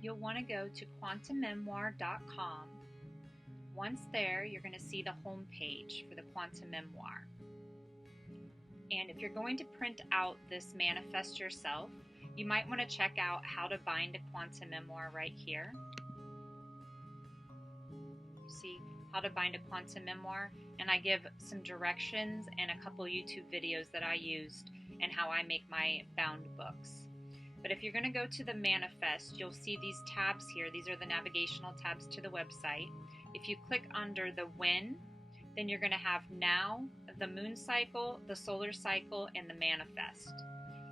you'll want to go to quantummemoir.com. Once there, you're going to see the home page for the Quantum Memoir. And if you're going to print out this manifest yourself, you might want to check out how to bind a Quantum Memoir right here. You see how to bind a Quantum Memoir, and I give some directions and a couple YouTube videos that I used and how I make my bound books. But if you're going to go to the manifest, you'll see these tabs here. These are the navigational tabs to the website. If you click under the when, then you're going to have now, the moon cycle, the solar cycle, and the manifest.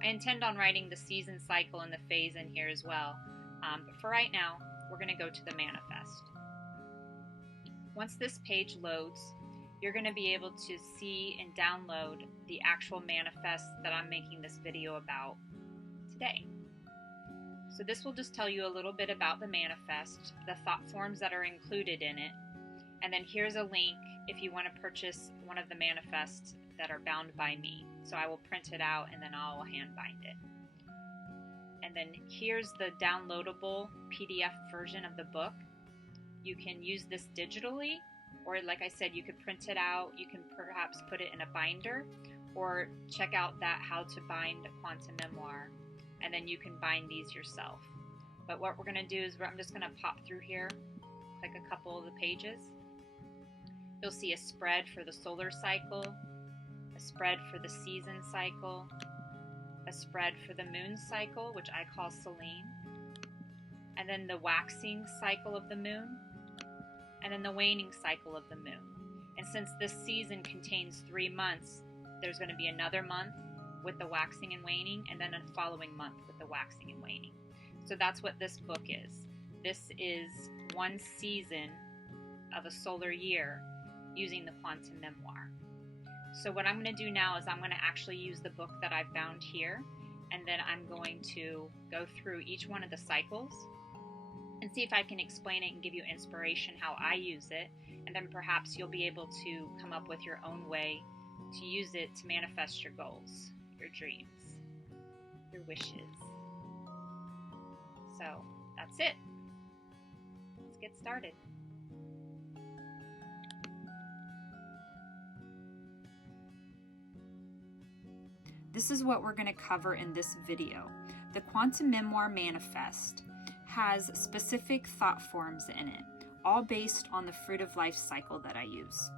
I intend on writing the season cycle and the phase in here as well. But for right now, we're going to go to the manifest. Once this page loads, you're going to be able to see and download the actual manifest that I'm making this video about today. So this will just tell you a little bit about the manifest, the thought forms that are included in it, and then here's a link if you want to purchase one of the manifests that are bound by me. So I will print it out and then I'll hand bind it. And then here's the downloadable PDF version of the book. You can use this digitally, or like I said, you could print it out. You can perhaps put it in a binder, or check out that how to bind a Quantum Memoir, and then you can bind these yourself. But what we're going to do is I'm just going to pop through here, click a couple of the pages. You'll see a spread for the solar cycle, a spread for the season cycle, a spread for the moon cycle, which I call Selene, and then the waxing cycle of the moon, and then the waning cycle of the moon. And since this season contains 3 months, there's going to be another month with the waxing and waning, and then a following month with the waxing and waning. So that's what this book is. This is one season of a solar year using the Quantum Memoir. So what I'm going to do now is I'm going to actually use the book that I've bound here, and then I'm going to go through each one of the cycles and see if I can explain it and give you inspiration how I use it, and then perhaps you'll be able to come up with your own way to use it to manifest your goals, your dreams, your wishes. So that's it. Let's get started. This is what we're going to cover in this video. The Quantum Memoir Manifest has specific thought forms in it, all based on the Fruit of Life cycle that I use.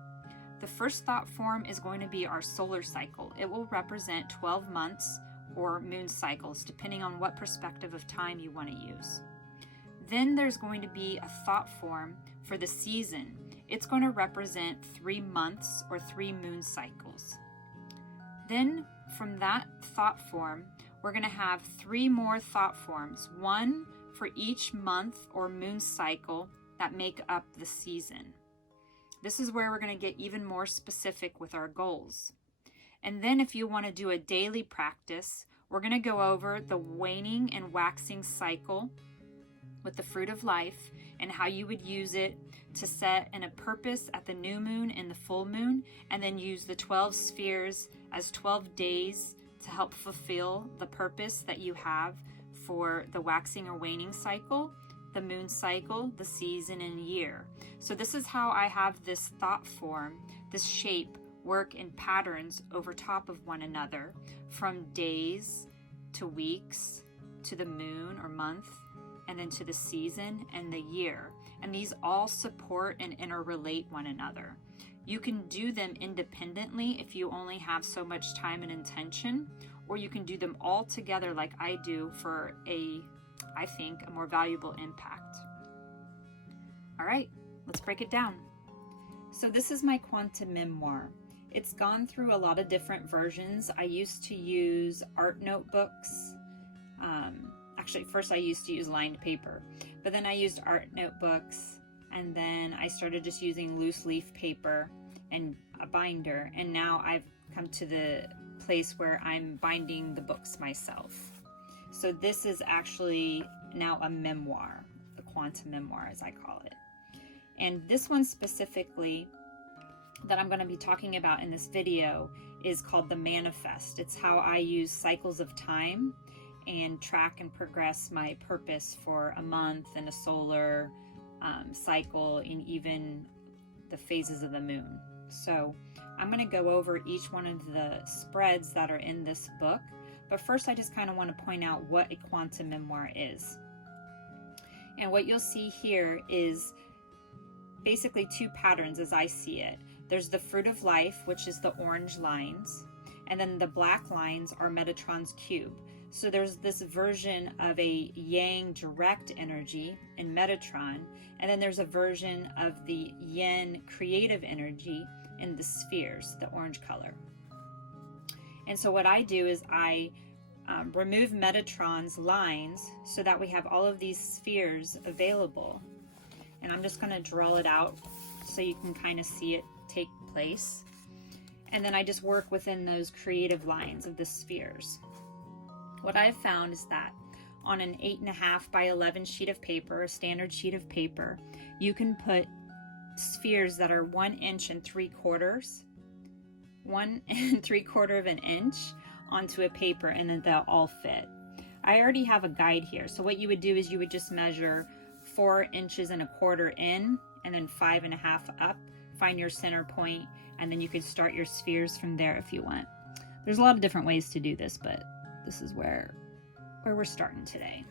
The first thought form is going to be our solar cycle. It will represent 12 months or moon cycles, depending on what perspective of time you want to use. Then there's going to be a thought form for the season. It's going to represent 3 months or 3 moon cycles. Then from that thought form, we're going to have 3 more thought forms, one for each month or moon cycle that make up the season. This is where we're going to get even more specific with our goals. And then if you want to do a daily practice, we're going to go over the waning and waxing cycle with the Fruit of Life and how you would use it to set in a purpose at the new moon and the full moon, and then use the 12 spheres as 12 days to help fulfill the purpose that you have for the waxing or waning cycle, the moon cycle, the season, and year. So this is how I have this thought form, this shape, work in patterns over top of one another, from days to weeks to the moon or month, and then to the season and the year. And these all support and interrelate one another. You can do them independently if you only have so much time and intention, or you can do them all together like I do for I think, a more valuable impact. All right, let's break it down. So this is my Quantum Memoir. It's gone through a lot of different versions. I used to use art notebooks. Actually, first I used to use lined paper, but then I used art notebooks, and then I started just using loose leaf paper and a binder, and now I've come to the place where I'm binding the books myself. So this is actually now a memoir, the Quantum Memoir as I call it. And this one specifically that I'm going to be talking about in this video is called the Manifest. It's how I use cycles of time and track and progress my purpose for a month and a solar cycle, and even the phases of the moon. So I'm going to go over each one of the spreads that are in this book. But first, I just kind of want to point out what a quantum memoir is. And what you'll see here is basically two patterns as I see it. There's the fruit of life, which is the orange lines, and then the black lines are Metatron's cube. So there's this version of a yang direct energy in Metatron, and then there's a version of the yin creative energy in the spheres, the orange color. And so what I do is I remove Metatron's lines so that we have all of these spheres available. And I'm just going to draw it out so you can kind of see it take place. And then I just work within those creative lines of the spheres. What I've found is that on an 8.5 by 11 sheet of paper, a standard sheet of paper, you can put spheres that are 1 inch and 3/4, 1 3/4 of an inch onto a paper, and then they'll all fit. I already have a guide here. So what you would do is you would just measure 4 inches and 1/4 in, and then 5.5 up, find your center point, and then you could start your spheres from there if you want. There's a lot of different ways to do this, but this is where we're starting today.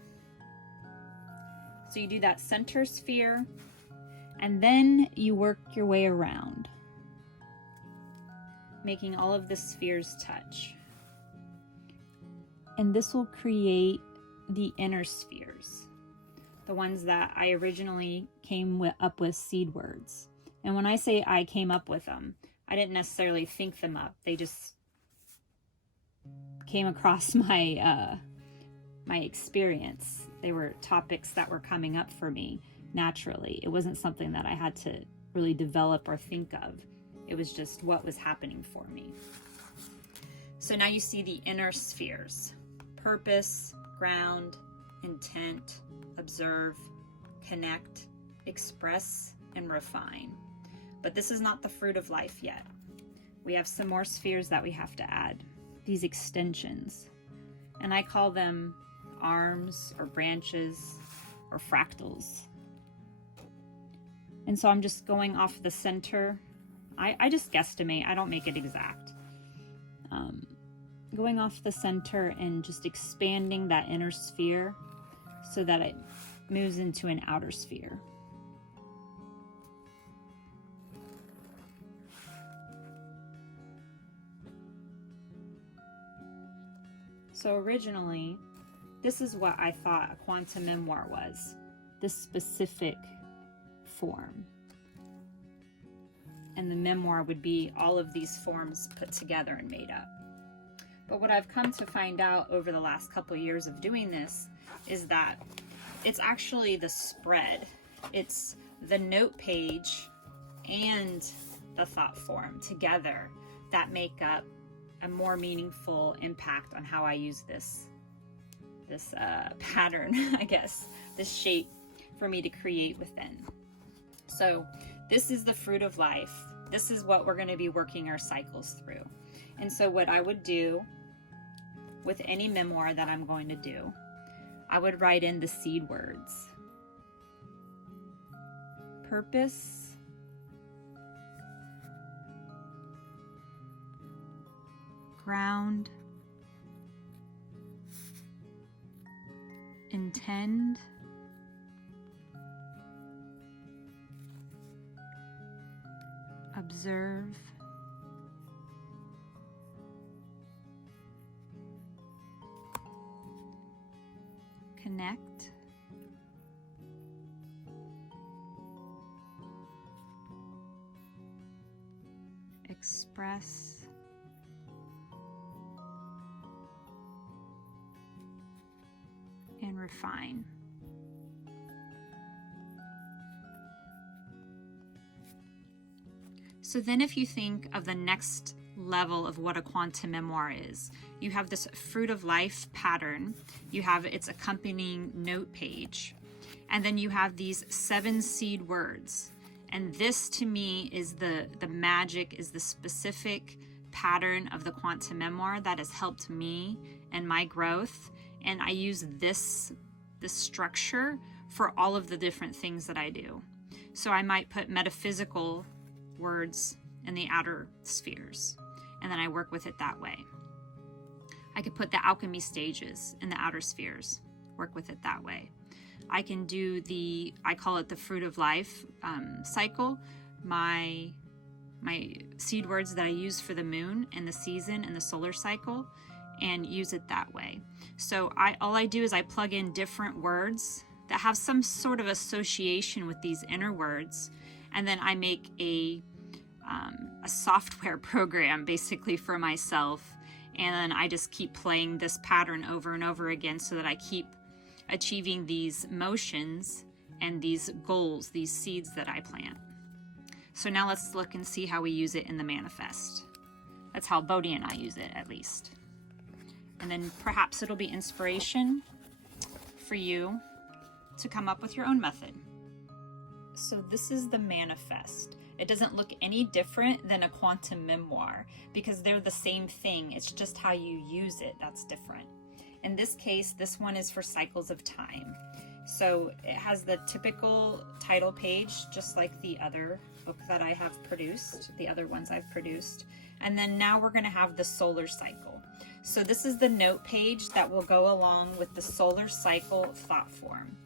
So you do that center sphere, and then you work your way around, making all of the spheres touch. And this will create the inner spheres, the ones that I originally came up with seed words. And when I say I came up with them, I didn't necessarily think them up. They just came across my experience. They were topics that were coming up for me naturally. It wasn't something that I had to really develop or think of. It was just what was happening for me. So now you see the inner spheres: purpose, ground, intent, observe, connect, express, and refine. But this is not the fruit of life yet. We have some more spheres that we have to add, these extensions. And I call them arms or branches or fractals. And so I'm just going off the center. I just guesstimate, I don't make it exact. Going off the center and just expanding that inner sphere so that it moves into an outer sphere. So originally, this is what I thought a quantum memoir was, this specific form. And the memoir would be all of these forms put together and made up. But what I've come to find out over the last couple years of doing this is that it's actually the spread. It's the note page and the thought form together that make up a more meaningful impact on how I use this pattern, I guess, this shape for me to create within. So this is the fruit of life. This is what we're going to be working our cycles through. And so what I would do with any memoir that I'm going to do, I would write in the seed words: purpose, ground, intend, observe, connect, express, and refine. So then if you think of the next level of what a quantum memoir is, you have this fruit of life pattern, you have its accompanying note page, and then you have these 7 seed words. And this to me is the magic, is the specific pattern of the quantum memoir that has helped me and my growth and I use this structure for all of the different things that I do. So I might put metaphysical words in the outer spheres, and then I work with it that way. I could put the alchemy stages in the outer spheres, work with it that way. I can do I call it the fruit of life cycle, my seed words that I use for the moon and the season and the solar cycle, and use it that way. So all I do is I plug in different words that have some sort of association with these inner words, and then I make a software program basically for myself, and then I just keep playing this pattern over and over again so that I keep achieving these motions and these goals, these seeds that I plant. So now let's look and see how we use it in the manifest. That's how Bodhi and I use it, at least. And then perhaps it'll be inspiration for you to come up with your own method. So this is the manifest. It doesn't look any different than a quantum memoir because they're the same thing. It's just how you use it that's different. In this case, this one is for cycles of time. So it has the typical title page, just like the other book that I have produced, the other ones I've produced. And then now we're going to have the solar cycle. So this is the note page that will go along with the solar cycle thought form.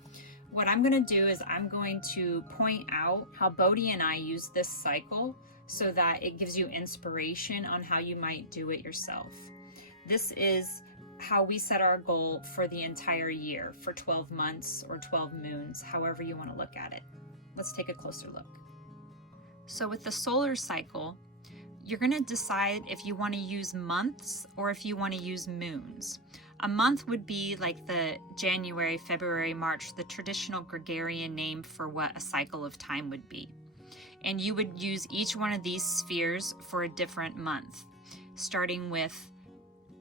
What I'm going to do is I'm going to point out how Bodhi and I use this cycle so that it gives you inspiration on how you might do it yourself. This is how we set our goal for the entire year, for 12 months or 12 moons, however you want to look at it. Let's take a closer look. So with the solar cycle, you're going to decide if you want to use months or if you want to use moons. A month would be like the January, February, March, the traditional Gregorian name for what a cycle of time would be. And you would use each one of these spheres for a different month, starting with,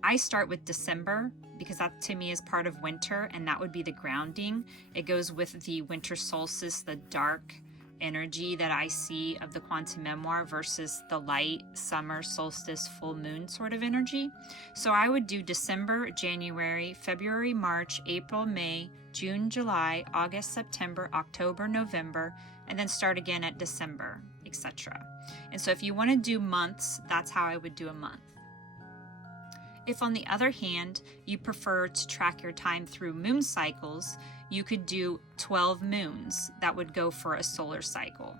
I start with December because that to me is part of winter, and that would be the grounding. It goes with the winter solstice, the dark energy that I see of the quantum memoir versus the light summer solstice full moon sort of energy. So I would do December, January, February, March, April, May, June, July, August, September, October, November, and then start again at December, etc. And so if you want to do months, that's how I would do a month. If on the other hand, you prefer to track your time through moon cycles, you could do 12 moons that would go for a solar cycle,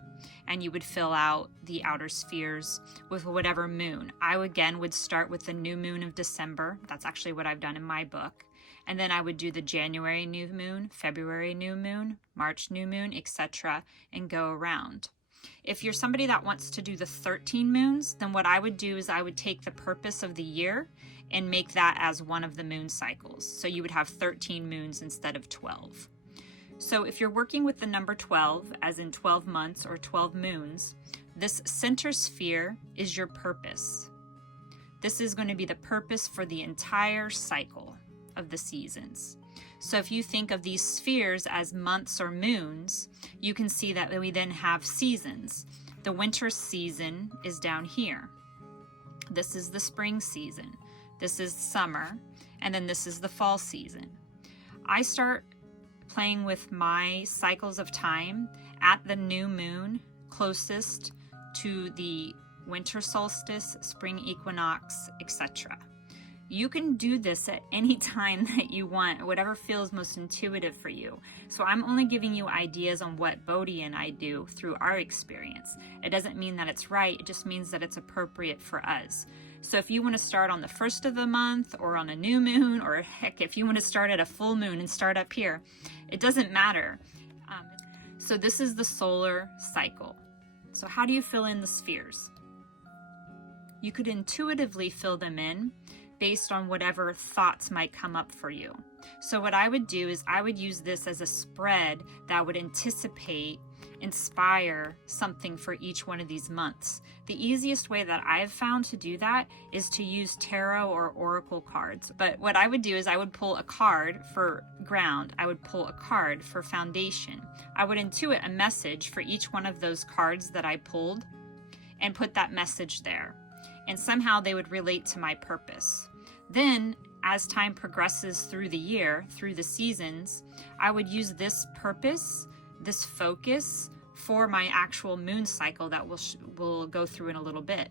and you would fill out the outer spheres with whatever moon. I would start with the new moon of December. That's actually what I've done in my book. And then I would do the January new moon, February new moon, March new moon, etc., and go around. If you're somebody that wants to do the 13 moons, then what I would do is I would take the purpose of the year and make that as one of the moon cycles. So you would have 13 moons instead of 12. So if you're working with the number 12, as in 12 months or 12 moons, this center sphere is your purpose. This is going to be the purpose for the entire cycle of the seasons. So if you think of these spheres as months or moons, you can see that we then have seasons. The winter season is down here. This is the spring season. This is summer, and then this is the fall season. I start playing with my cycles of time at the new moon closest to the winter solstice, spring equinox, etc. You can do this at any time that you want, whatever feels most intuitive for you. So I'm only giving you ideas on what Bodhi and I do through our experience. It doesn't mean that it's right, it just means that it's appropriate for us. So if you want to start on the first of the month or on a new moon, or heck, if you want to start at a full moon and start up here, it doesn't matter. So this is the solar cycle. So how do you fill in the spheres? You could intuitively fill them in based on whatever thoughts might come up for you. So what I would do is I would use this as a spread that would inspire something for each one of these months. The easiest way that I've found to do that is to use tarot or oracle cards. But what I would do is I would pull a card for ground. I would pull a card for foundation. I would intuit a message for each one of those cards that I pulled and put that message there. And somehow they would relate to my purpose. Then as time progresses through the year, through the seasons, I would use this purpose, this focus for my actual moon cycle that we'll go through in a little bit.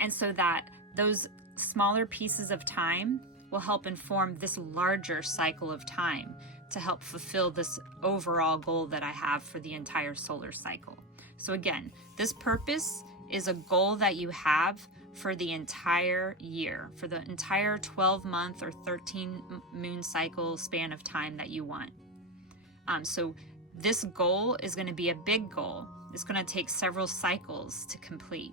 And so that those smaller pieces of time will help inform this larger cycle of time to help fulfill this overall goal that I have for the entire solar cycle. So again, this purpose is a goal that you have for the entire year, for the entire 12-month or 13 moon cycle span of time that you want. So this goal is going to be a big goal. It's going to take several cycles to complete.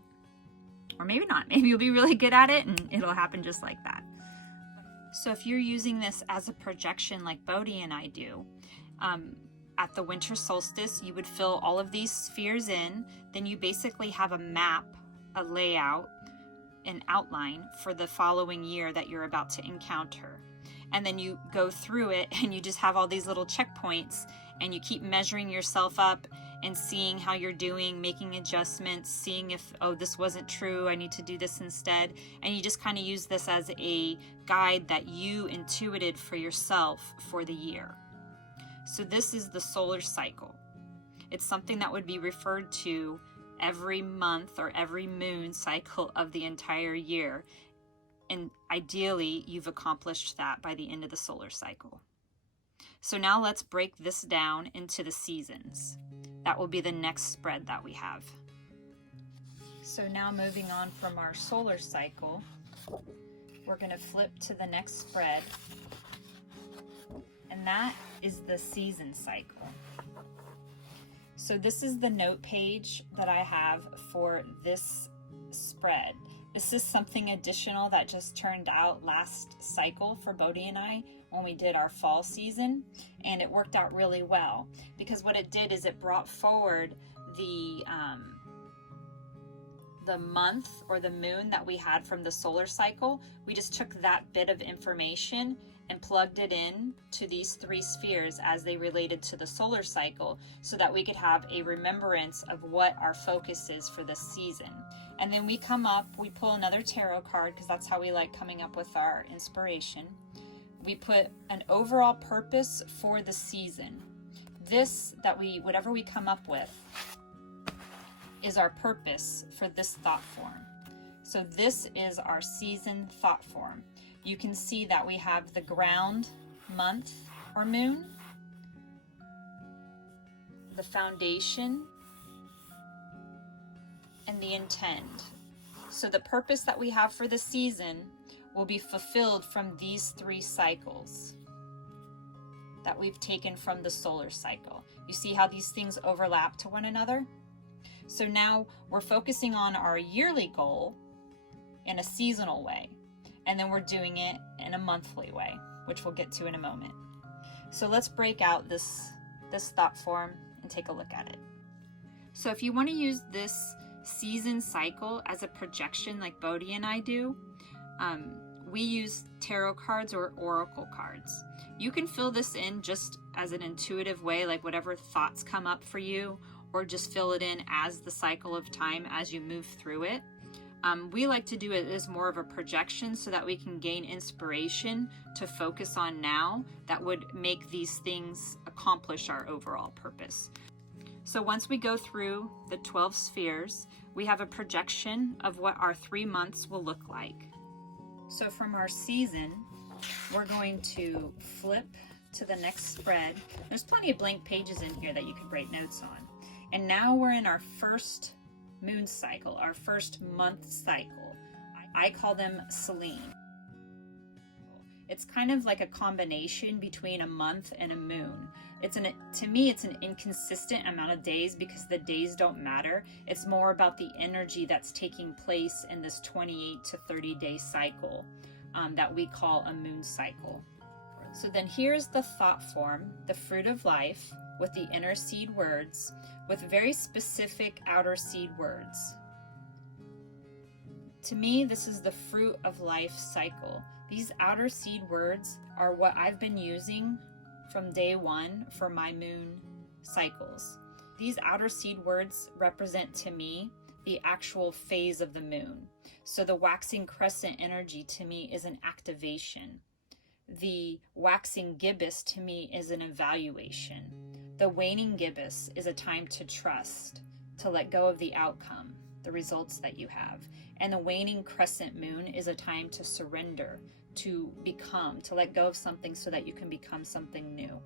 Or maybe not. Maybe you'll be really good at it and it'll happen just like that. So if you're using this as a projection like Bodhi and I do, at the winter solstice, you would fill all of these spheres in. Then you basically have a map, a layout, an outline for the following year that you're about to encounter. And then you go through it and you just have all these little checkpoints and you keep measuring yourself up and seeing how you're doing, making adjustments, seeing if, oh, this wasn't true, I need to do this instead. And you just kind of use this as a guide that you intuited for yourself for the year. So this is the solar cycle. It's something that would be referred to every month or every moon cycle of the entire year. And ideally, you've accomplished that by the end of the solar cycle. So now let's break this down into the seasons. That will be the next spread that we have. So now moving on from our solar cycle, we're going to flip to the next spread, and that is the season cycle. So this is the note page that I have for this spread. This is something additional that just turned out last cycle for Bodhi and I when we did our fall season, and it worked out really well because what it did is it brought forward the month or the moon that we had from the solar cycle. We just took that bit of information and plugged it in to these three spheres as they related to the solar cycle so that we could have a remembrance of what our focus is for this season. And then we pull another tarot card because that's how we like coming up with our inspiration. We put an overall purpose for the season. Whatever we come up with is our purpose for this thought form. So this is our season thought form. You can see that we have the ground month or moon, the foundation, and the intend. So the purpose that we have for the season will be fulfilled from these three cycles that we've taken from the solar cycle. You see how these things overlap to one another? So now we're focusing on our yearly goal in a seasonal way, and then we're doing it in a monthly way, which we'll get to in a moment. So let's break out this thought form and take a look at it. So if you want to use this season cycle as a projection like Bodhi and I do, we use tarot cards or oracle cards. You can fill this in just as an intuitive way, like whatever thoughts come up for you, or just fill it in as the cycle of time as you move through it. We like to do it as more of a projection so that we can gain inspiration to focus on now that would make these things accomplish our overall purpose. So once we go through the 12 spheres, we have a projection of what our 3 months will look like. So from our season, we're going to flip to the next spread. There's plenty of blank pages in here that you can write notes on. And now we're in our first moon cycle, our first month cycle. I call them Selene. It's kind of like a combination between a month and a moon. To me, it's an inconsistent amount of days because the days don't matter. It's more about the energy that's taking place in this 28 to 30 day cycle that we call a moon cycle. So then here's the thought form, the fruit of life, with the inner seed words, with very specific outer seed words. To me, this is the fruit of life cycle. These outer seed words are what I've been using from day one for my moon cycles. These outer seed words represent to me the actual phase of the moon. So the waxing crescent energy to me is an activation. The waxing gibbous to me is an evaluation. The waning gibbous is a time to trust, to let go of the outcome, the results that you have. And the waning crescent moon is a time to surrender, to become, to let go of something so that you can become something new.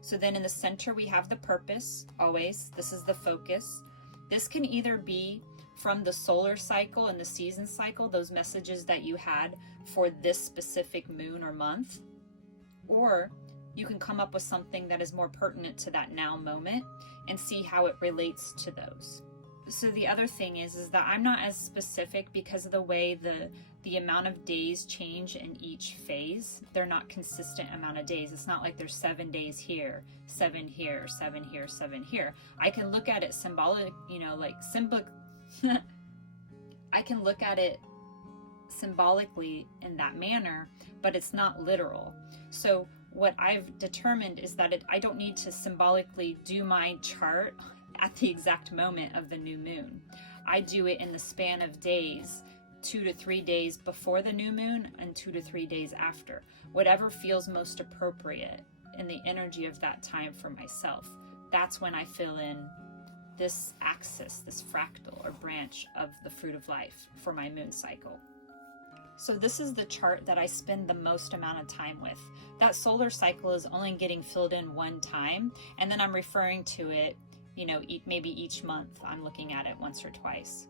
So then in the center, we have the purpose, always. This is the focus. This can either be from the solar cycle and the season cycle, those messages that you had for this specific moon or month, or you can come up with something that is more pertinent to that now moment and see how it relates to those. So the other thing is that I'm not as specific because of the way the amount of days change in each phase. They're not consistent amount of days. It's not like there's 7 days here, 7 here, 7 here, 7 here. I can look at it symbolic, I can look at it symbolically in that manner, but it's not literal. So what I've determined is that I don't need to symbolically do my chart at the exact moment of the new moon. I do it in the span of days, 2 to 3 days before the new moon and 2 to 3 days after. Whatever feels most appropriate in the energy of that time for myself. That's when I fill in this axis, this fractal or branch of the fruit of life for my moon cycle. So this is the chart that I spend the most amount of time with. That solar cycle is only getting filled in one time, and then I'm referring to it, maybe each month I'm looking at it once or twice.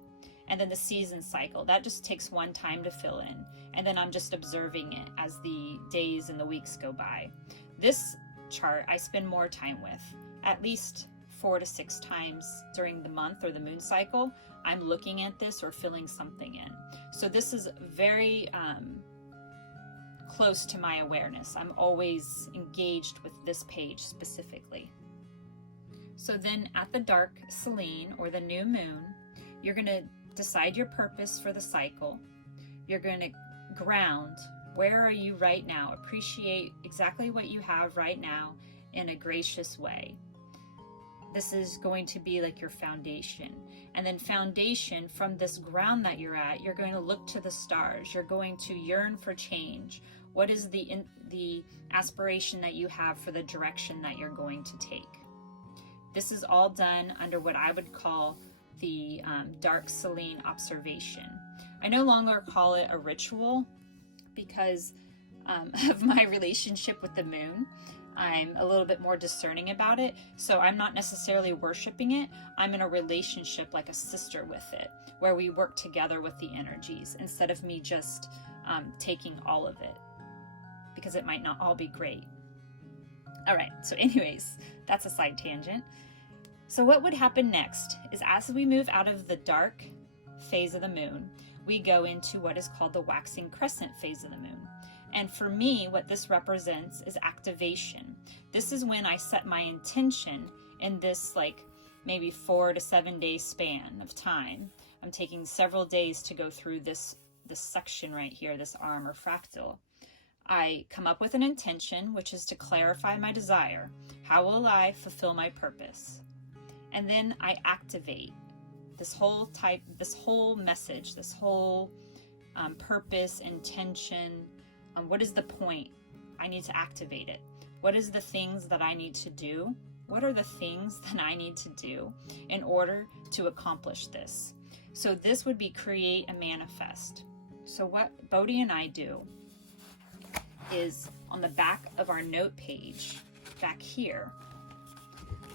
And then the season cycle, that just takes one time to fill in, and then I'm just observing it as the days and the weeks go by. This chart I spend more time with, at least 4 to 6 times during the month or the moon cycle. I'm looking at this or filling something in. So this is very close to my awareness. I'm always engaged with this page specifically. So then at the dark Selene or the new moon, you're going to decide your purpose for the cycle. You're going to ground. Where are you right now? Appreciate exactly what you have right now in a gracious way. This is going to be like your foundation. And then foundation, from this ground that you're at, you're going to look to the stars. You're going to yearn for change. What is the aspiration that you have for the direction that you're going to take? This is all done under what I would call the dark Selene observation. I no longer call it a ritual because of my relationship with the moon. I'm a little bit more discerning about it. So I'm not necessarily worshiping it. I'm in a relationship like a sister with it, where we work together with the energies instead of me just taking all of it, because it might not all be great. All right, so anyways, that's a side tangent. So what would happen next is, as we move out of the dark phase of the moon, we go into what is called the waxing crescent phase of the moon. And for me, what this represents is activation. This is when I set my intention in this maybe 4 to 7 day span of time. I'm taking several days to go through this section right here, this arm or fractal. I come up with an intention, which is to clarify my desire. How will I fulfill my purpose? And then I activate this whole message, this whole purpose, intention. What is the point? I need to activate it. What is the things that I need to do? What are the things that I need to do in order to accomplish this? So this would be create a manifest. So what Bodhi and I do is, on the back of our note page, back here,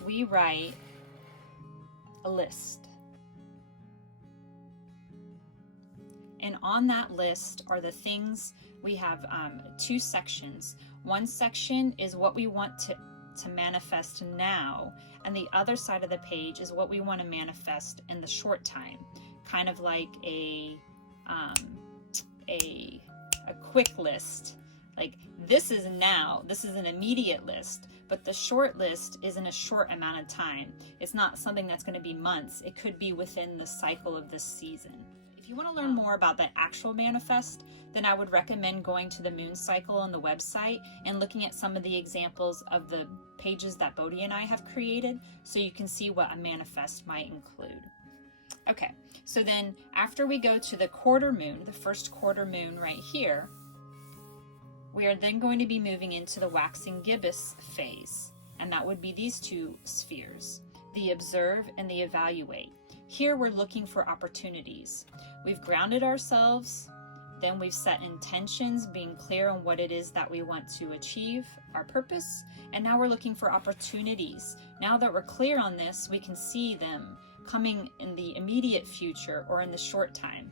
we write a list. And on that list are the things. We have 2 sections. One section is what we want to manifest now, and the other side of the page is what we want to manifest in the short time, kind of like a quick list. Like, this is now, this is an immediate list, but the short list is in a short amount of time. It's not something that's going to be months. It could be within the cycle of this season. If you want to learn more about the actual manifest, then I would recommend going to the moon cycle on the website and looking at some of the examples of the pages that Bodhi and I have created, so you can see what a manifest might include. Okay, so then after we go to the quarter moon, the first quarter moon right here, we are then going to be moving into the waxing gibbous phase, and that would be these two spheres, the observe and the evaluate. Here we're looking for opportunities. We've grounded ourselves, then we've set intentions, being clear on what it is that we want to achieve, our purpose, and now we're looking for opportunities. Now that we're clear on this, we can see them coming in the immediate future or in the short time,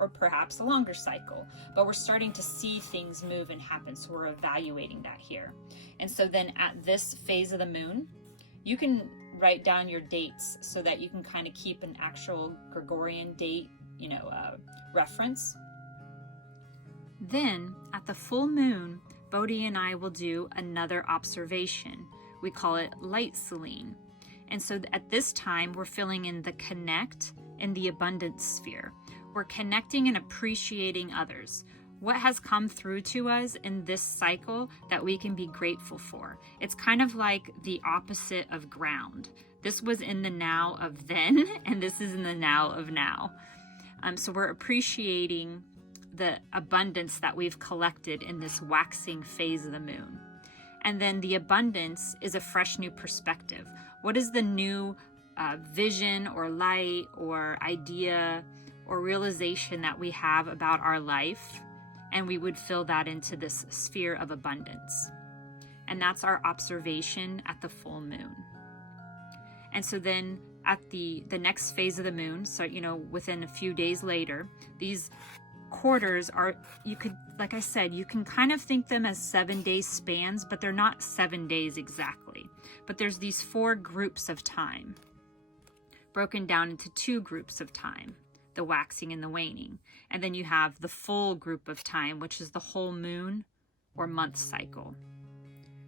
or perhaps a longer cycle, but we're starting to see things move and happen, so we're evaluating that here. And so then at this phase of the moon, you can write down your dates so that you can kind of keep an actual Gregorian date, reference. Then at the full moon, Bodhi and I will do another observation. We call it light Selene. And so at this time, we're filling in the connect and the abundance sphere. We're connecting and appreciating others. What has come through to us in this cycle that we can be grateful for. It's kind of like the opposite of ground. This was in the now of then, and this is in the now of now. So we're appreciating the abundance that we've collected in this waxing phase of the moon. And then the abundance is a fresh new perspective. What is the new vision or light or idea or realization that we have about our life? And we would fill that into this sphere of abundance. And that's our observation at the full moon. And so then at the next phase of the moon, so within a few days later, these quarters are, you could, like I said, you can kind of think them as 7-day spans, but they're not 7 days exactly. But there's these 4 groups of time, broken down into 2 groups of time, the waxing and the waning. And then you have the full group of time, which is the whole moon or month cycle.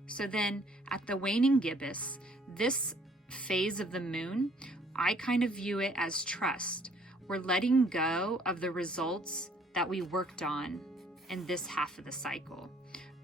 So then at the waning gibbous, this phase of the moon, I kind of view it as trust. We're letting go of the results that we worked on in this half of the cycle.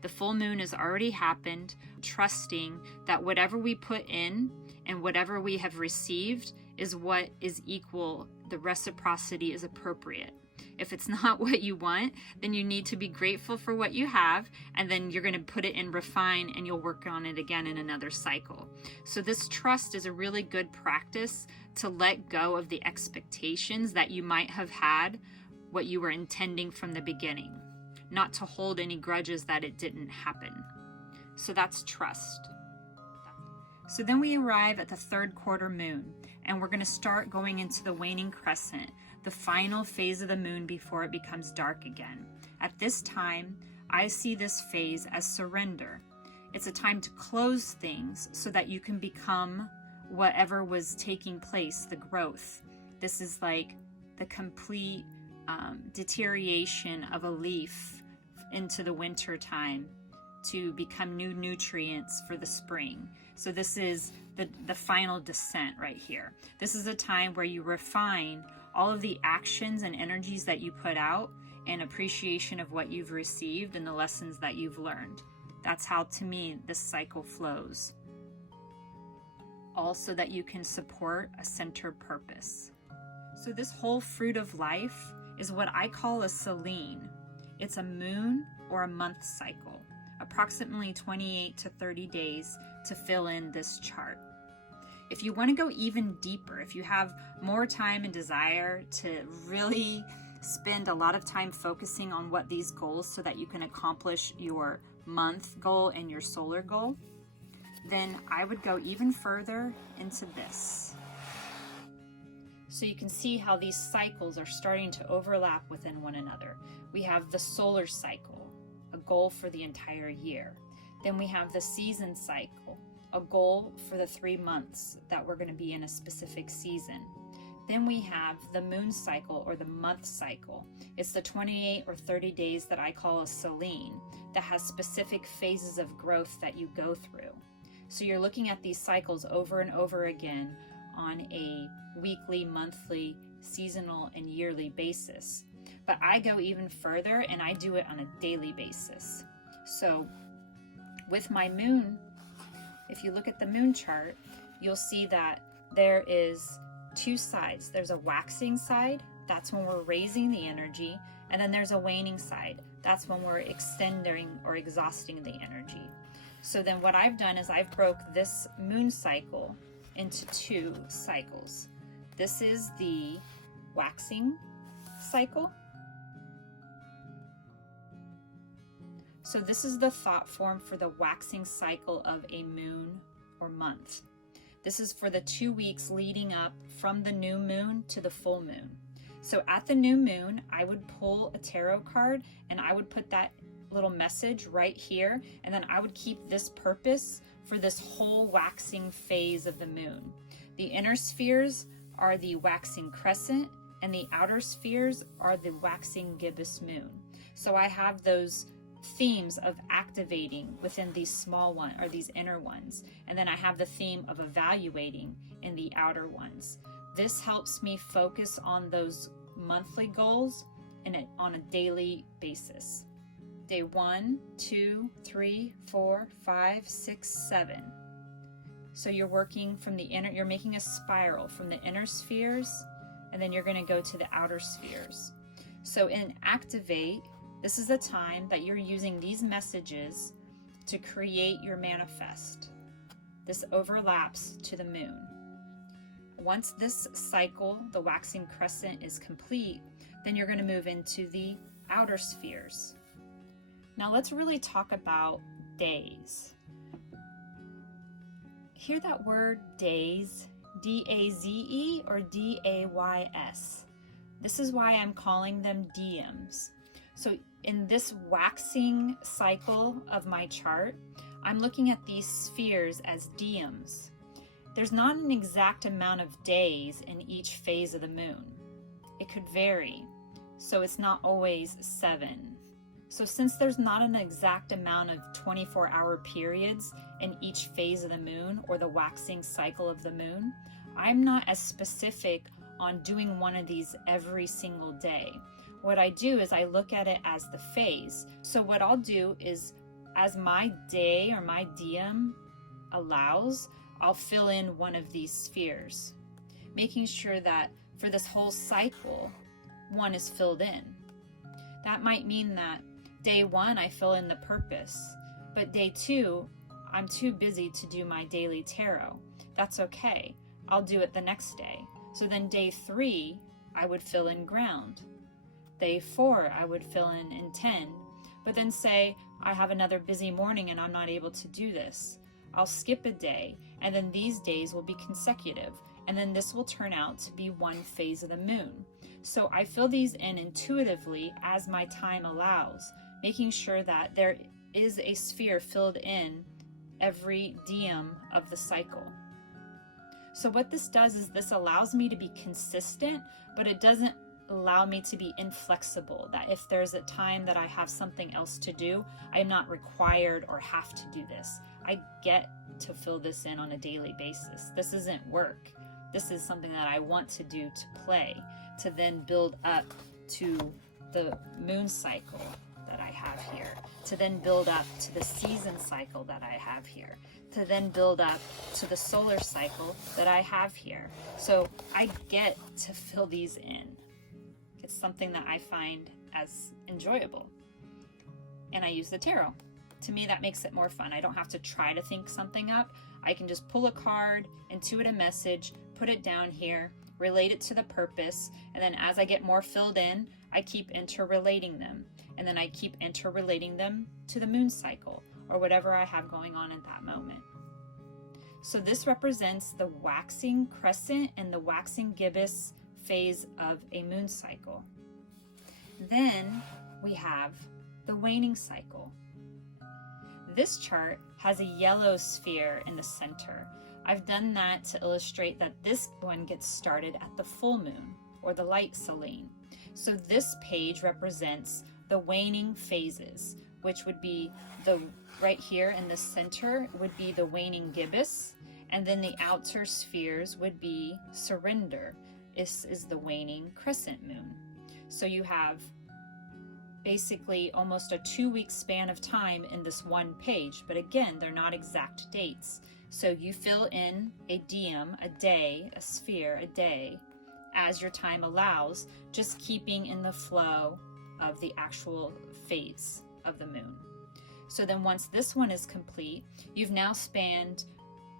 The full moon has already happened, trusting that whatever we put in and whatever we have received is what is equal. The reciprocity is appropriate. If it's not what you want, then you need to be grateful for what you have, and then you're going to put it in refine and you'll work on it again in another cycle. So this trust is a really good practice to let go of the expectations that you might have had what you were intending from the beginning, not to hold any grudges that it didn't happen. So that's trust. So then we arrive at the 3rd quarter moon, and we're going to start going into the waning crescent, the final phase of the moon before it becomes dark again. At this time, I see this phase as surrender. It's a time to close things so that you can become whatever was taking place, the growth. This is like the complete deterioration of a leaf into the winter time to become new nutrients for the spring. So this is the final descent right here. This is a time where you refine all of the actions and energies that you put out in appreciation of what you've received and the lessons that you've learned. That's how, to me, this cycle flows. Also that you can support a centered purpose. So this whole fruit of life is what I call a Selene. It's a moon or a month cycle, approximately 28 to 30 days to fill in this chart. If you want to go even deeper, if you have more time and desire to really spend a lot of time focusing on what these goals so that you can accomplish your month goal and your solar goal, then I would go even further into this. So you can see how these cycles are starting to overlap within one another. We have the solar cycle, a goal for the entire year. Then we have the season cycle, a goal for the 3 months that we're going to be in a specific season. Then we have the moon cycle or the month cycle. It's the 28 or 30 days that I call a Selene that has specific phases of growth that you go through. So you're looking at these cycles over and over again on a weekly, monthly, seasonal, and yearly basis. But I go even further and I do it on a daily basis. So with my moon, if you look at the moon chart, you'll see that there is two sides. There's a waxing side, that's when we're raising the energy, and then there's a waning side. That's when we're extending or exhausting the energy. So then what I've done is I've broke this moon cycle into two cycles. This is the waxing cycle. So this is the thought form for the waxing cycle of a moon or month. This is for the 2 weeks leading up from the new moon to the full moon. So at the new moon, I would pull a tarot card and I would put that little message right here, and then I would keep this purpose for this whole waxing phase of the moon. The inner spheres are the waxing crescent and the outer spheres are the waxing gibbous moon. So I have those themes of activating within these small ones or these inner ones, and then I have the theme of evaluating in the outer ones. This helps me focus on those monthly goals on a daily basis. Day 1, 2, 3, 4, 5, 6, 7. So you're working from the inner, you're making a spiral from the inner spheres, and then you're going to go to the outer spheres. So in activate, this is the time that you're using these messages to create your manifest. This overlaps to the moon. Once this cycle, the waxing crescent, is complete, then you're going to move into the outer spheres. Now let's really talk about days. Hear that word days, D-A-Z-E or D-A-Y-S. This is why I'm calling them diems. So in this waxing cycle of my chart, I'm looking at these spheres as diems. There's not an exact amount of days in each phase of the moon. It could vary, so it's not always 7. So since there's not an exact amount of 24-hour periods in each phase of the moon or the waxing cycle of the moon, I'm not as specific on doing one of these every single day. What I do is I look at it as the phase. So what I'll do is, as my day or my diem allows, I'll fill in one of these spheres, making sure that for this whole cycle, one is filled in. That might mean that day 1, I fill in the purpose, but day 2, I'm too busy to do my daily tarot. That's okay. I'll do it the next day. So then day 3, I would fill in ground. Day 4, I would fill in 10, but then say I have another busy morning and I'm not able to do this. I'll skip a day, and then these days will be consecutive, and then this will turn out to be one phase of the moon. So I fill these in intuitively as my time allows, making sure that there is a sphere filled in every diem of the cycle. So what this does is this allows me to be consistent, but it doesn't allow me to be inflexible, that if there's a time that I have something else to do, I'm not required or have to do this. I get to fill this in on a daily basis. This isn't work. This is something that I want to do to play, to then build up to the moon cycle that I have here, to then build up to the season cycle that I have here, to then build up to the solar cycle that I have here. So I get to fill these in. It's something that I find as enjoyable. And I use the tarot. To me, that makes it more fun. I don't have to try to think something up. I can just pull a card, intuit a message, put it down here, relate it to the purpose, and then as I get more filled in, I keep interrelating them. And then I keep interrelating them to the moon cycle or whatever I have going on at that moment. So this represents the waxing crescent and the waxing gibbous phase of a moon cycle. Then we have the waning cycle. This chart has a yellow sphere in the center. I've done that to illustrate that this one gets started at the full moon or the light selene. So this page represents the waning phases, which would be the right here in the center would be the waning gibbous, and then the outer spheres would be surrender. This is the waning crescent moon. So you have basically almost a 2-week span of time in this one page, but again, they're not exact dates. So you fill in a diem, a day, a sphere, a day, as your time allows, just keeping in the flow of the actual phase of the moon. So then once this one is complete, you've now spanned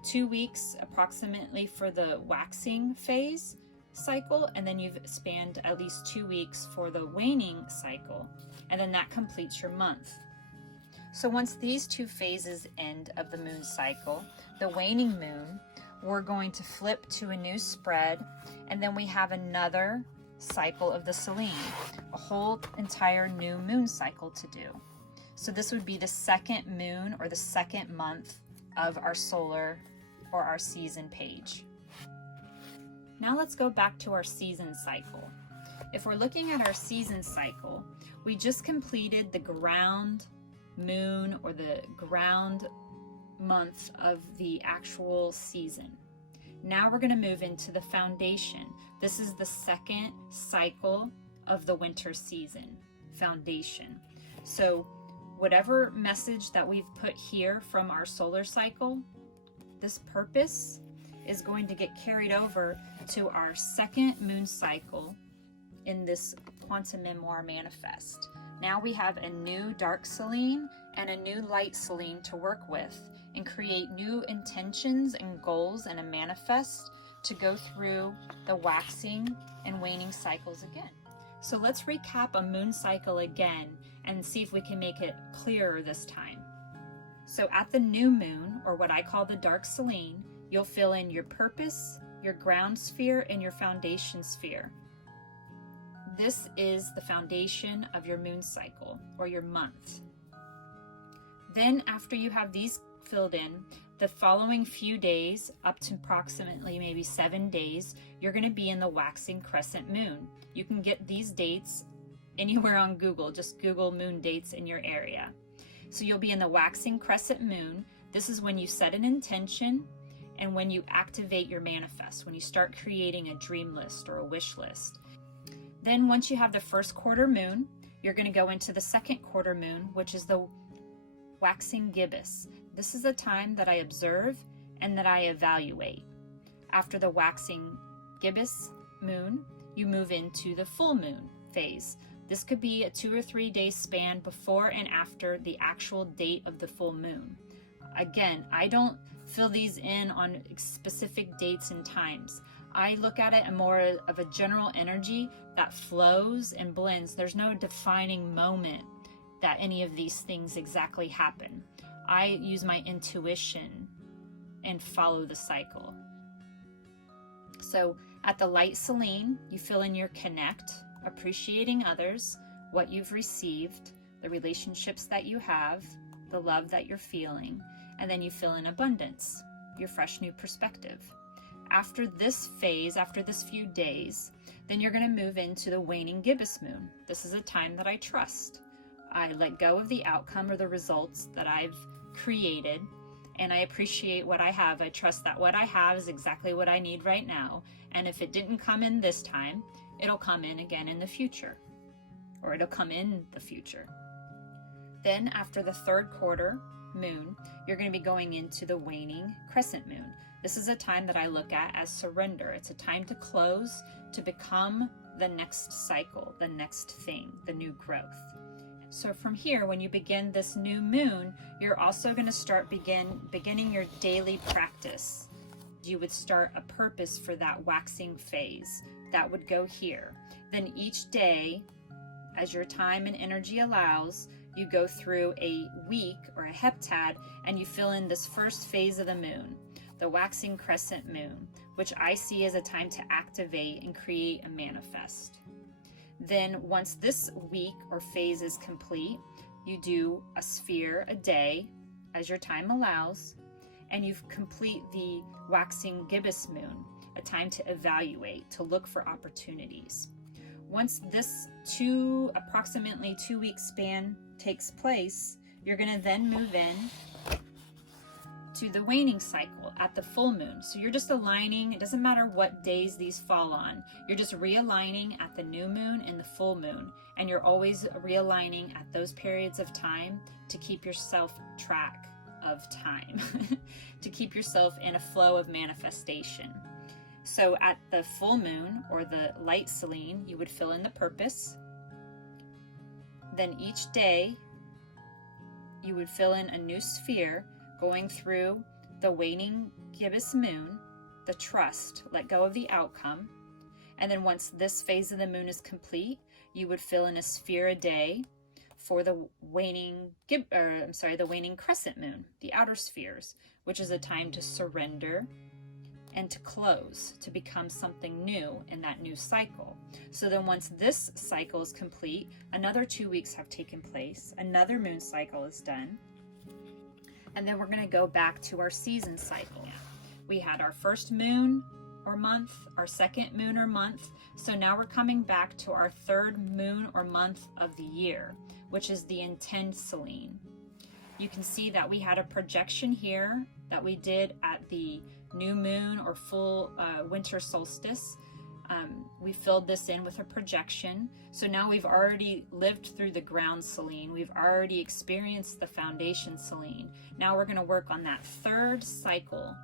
2 weeks approximately for the waxing phase cycle, and then you've spanned at least 2 weeks for the waning cycle, and then that completes your month. So once these 2 phases end of the moon cycle, the waning moon, we're going to flip to a new spread, and then we have another cycle of the Selene, a whole entire new moon cycle to do. So this would be the second moon or the second month of our solar or our season page. Now let's go back to our season cycle. If we're looking at our season cycle, we just completed the ground moon or the ground month of the actual season. Now we're going to move into the foundation. This is the second cycle of the winter season, foundation. So whatever message that we've put here from our solar cycle, this purpose is going to get carried over to our second moon cycle in this Quantum Memoir manifest. Now we have a new dark Selene and a new light Selene to work with and create new intentions and goals and a manifest to go through the waxing and waning cycles again. So let's recap a moon cycle again and see if we can make it clearer this time. So at the new moon, or what I call the dark Selene, you'll fill in your purpose, your ground sphere, and your foundation sphere. This is the foundation of your moon cycle or your month. Then after you have these filled in, the following few days, up to approximately maybe 7 days, you're going to be in the waxing crescent moon. You can get these dates anywhere on Google. Just Google moon dates in your area. So you'll be in the waxing crescent moon. This is when you set an intention and when you activate your manifest, when you start creating a dream list or a wish list. Then once you have the first quarter moon, you're going to go into the second quarter moon, which is the waxing gibbous. This is a time that I observe and that I evaluate. After the waxing gibbous moon, you move into the full moon phase. This could be a 2 or 3 day span before and after the actual date of the full moon. Again, I don't fill these in on specific dates and times. I look at it more of a general energy that flows and blends. There's no defining moment that any of these things exactly happen. I use my intuition and follow the cycle. So at the light Selene, you fill in your connect, appreciating others, what you've received, the relationships that you have, the love that you're feeling, and then you fill in abundance, your fresh new perspective. After this phase, after this few days, then you're going to move into the waning gibbous moon. This is a time that I trust. I let go of the outcome or the results that I've created, and I appreciate what I have. I trust that what I have is exactly what I need right now, and if it didn't come in this time, it'll come in again in the future, or it'll come in the future. Then after the third quarter moon, you're going to be going into the waning crescent moon. This is a time that I look at as surrender. It's a time to close, to become the next cycle, the next thing, the new growth. So from here, when you begin this new moon, you're also going to start beginning your daily practice. You would start a purpose for that waxing phase. That would go here. Then each day, as your time and energy allows, you go through a week or a heptad and you fill in this first phase of the moon, the waxing crescent moon, which I see as a time to activate and create a manifest. Then once this week or phase is complete, you do a sphere a day as your time allows, and you complete the waxing gibbous moon, a time to evaluate, to look for opportunities. Once this approximately 2 week span takes place, you're going to then move in to the waning cycle at the full moon. So you're just aligning, it doesn't matter what days these fall on, you're just realigning at the new moon and the full moon. And you're always realigning at those periods of time to keep yourself track of time, to keep yourself in a flow of manifestation. So at the full moon or the light Selene, you would fill in the purpose. Then each day you would fill in a new sphere going through the waning gibbous moon, the trust, let go of the outcome. And then once this phase of the moon is complete, you would fill in a sphere a day for the waning crescent moon, the outer spheres, which is a time to surrender and to close, to become something new in that new cycle. So then once this cycle is complete, another 2 weeks have taken place, another moon cycle is done, and then we're going to go back to our season cycle. We had our first moon or month, our second moon or month, so now we're coming back to our third moon or month of the year, which is the intend Selene. You can see that we had a projection here that we did at the new moon or full winter solstice. We filled this in with a projection. So now we've already lived through the ground Selene. We've already experienced the foundation Selene. Now we're going to work on that third cycle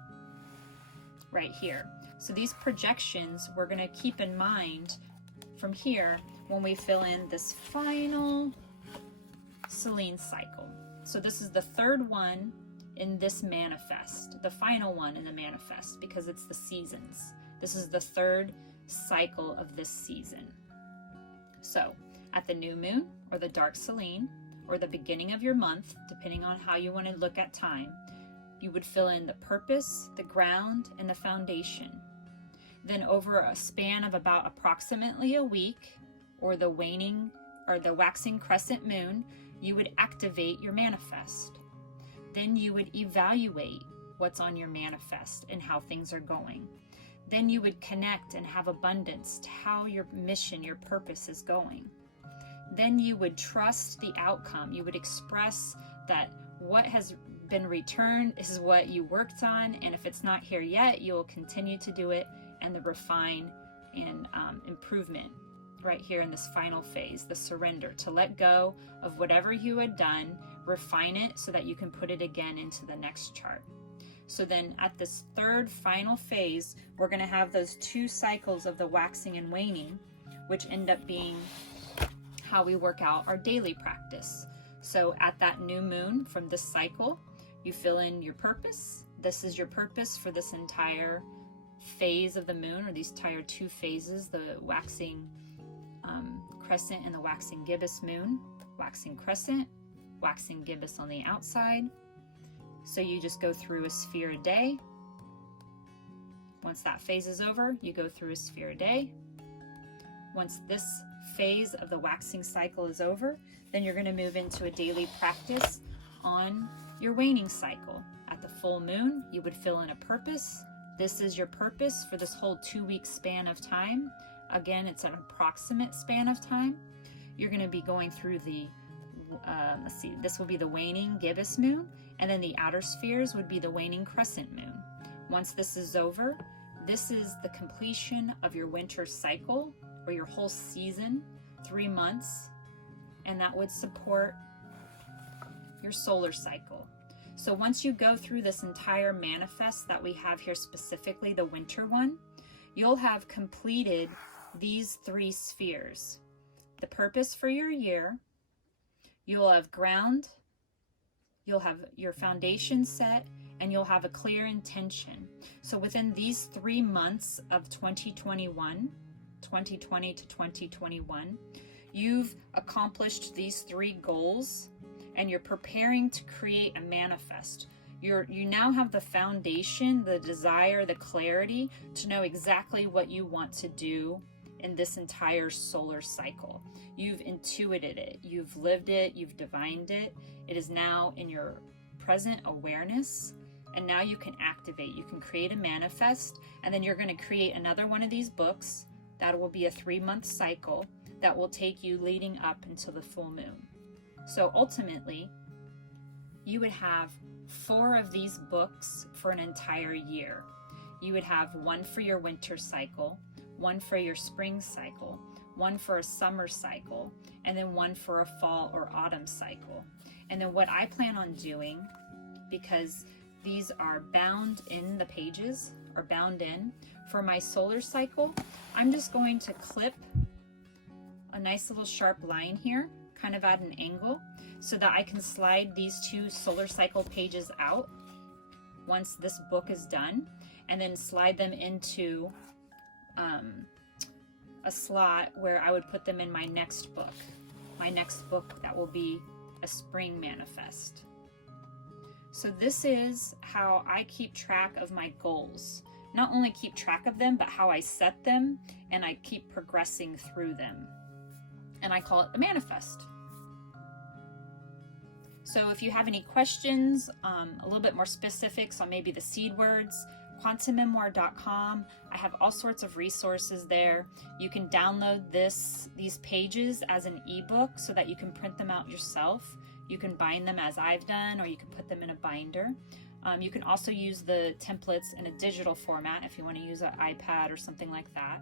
right here. So these projections we're going to keep in mind from here when we fill in this final Selene cycle. So this is the third one in this manifest, the final one in the manifest, because it's the seasons. This is the third cycle of this season. So at the new moon or the dark Selene or the beginning of your month, depending on how you want to look at time, you would fill in the purpose, the ground, and the foundation. Then over a span of about approximately a week, or the waning or the waxing crescent moon, you would activate your manifest. Then you would evaluate what's on your manifest and how things are going. Then you would connect and have abundance to how your mission, your purpose is going. Then you would trust the outcome. You would express that what has been returned is what you worked on, and if it's not here yet, you will continue to do it, and the refine and improvement right here in this final phase, the surrender, to let go of whatever you had done, refine it so that you can put it again into the next chart. So then at this third final phase, we're going to have those 2 cycles of the waxing and waning, which end up being how we work out our daily practice. So at that new moon from this cycle, you fill in your purpose. This is your purpose for this entire phase of the moon, or these entire 2 phases, the waxing crescent and the waxing gibbous moon. Waxing crescent, waxing gibbous on the outside. So you just go through a sphere a day. Once that phase is over, you go through a sphere a day. Once this phase of the waxing cycle is over, then you're going to move into a daily practice on your waning cycle. At the full moon, you would fill in a purpose. This is your purpose for this whole 2-week span of time. Again, it's an approximate span of time. You're going to be going through the, this will be the waning gibbous moon, and then the outer spheres would be the waning crescent moon. Once this is over, this is the completion of your winter cycle, or your whole season, 3 months, and that would support your solar cycle. So once you go through this entire manifest that we have here, specifically the winter one, you'll have completed these 3 spheres. The purpose for your year, you'll have ground, you'll have your foundation set, and you'll have a clear intention. So within these 3 months of 2020 to 2021, you've accomplished these 3 goals, and you're preparing to create a manifest. You now have the foundation, the desire, the clarity to know exactly what you want to do in this entire solar cycle. You've intuited it, you've lived it, you've divined it. It is now in your present awareness, and now you can activate. You can create a manifest, and then you're going to create another one of these books that will be a 3-month cycle that will take you leading up until the full moon. So ultimately, you would have 4 of these books for an entire year. You would have one for your winter cycle, one for your spring cycle, one for a summer cycle, and then one for a fall or autumn cycle. And then what I plan on doing, because these are bound in the pages, or bound in, for my solar cycle, I'm just going to clip a nice little sharp line here, kind of at an angle, so that I can slide these 2 solar cycle pages out once this book is done, and then slide them into a slot where I would put them in my next book that will be a spring manifest. So this is how I keep track of my goals. Not only keep track of them, but how I set them, and I keep progressing through them. And I call it the manifest. So if you have any questions, a little bit more specifics on maybe the seed words, quantummemoir.com. I have all sorts of resources there. You can download these pages as an ebook so that you can print them out yourself. You can bind them as I've done, or you can put them in a binder. You can also use the templates in a digital format if you want to use an iPad or something like that.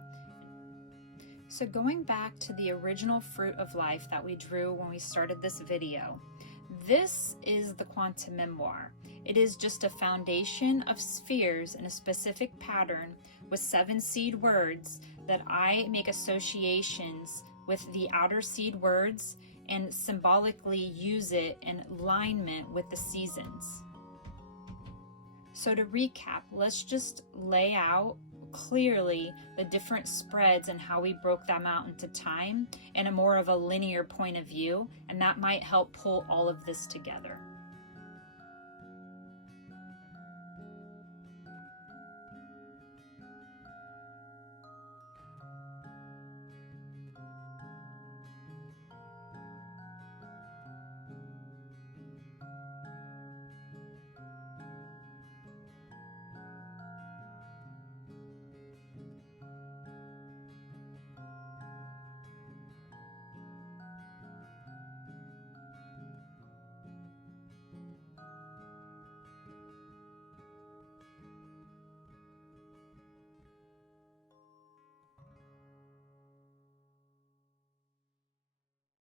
So going back to the original fruit of life that we drew when we started this video, this is the quantum memoir. It is just a foundation of spheres in a specific pattern with 7 seed words that I make associations with the outer seed words and symbolically use it in alignment with the seasons. So to recap, let's just lay out clearly the different spreads and how we broke them out into time in a more of a linear point of view, and that might help pull all of this together.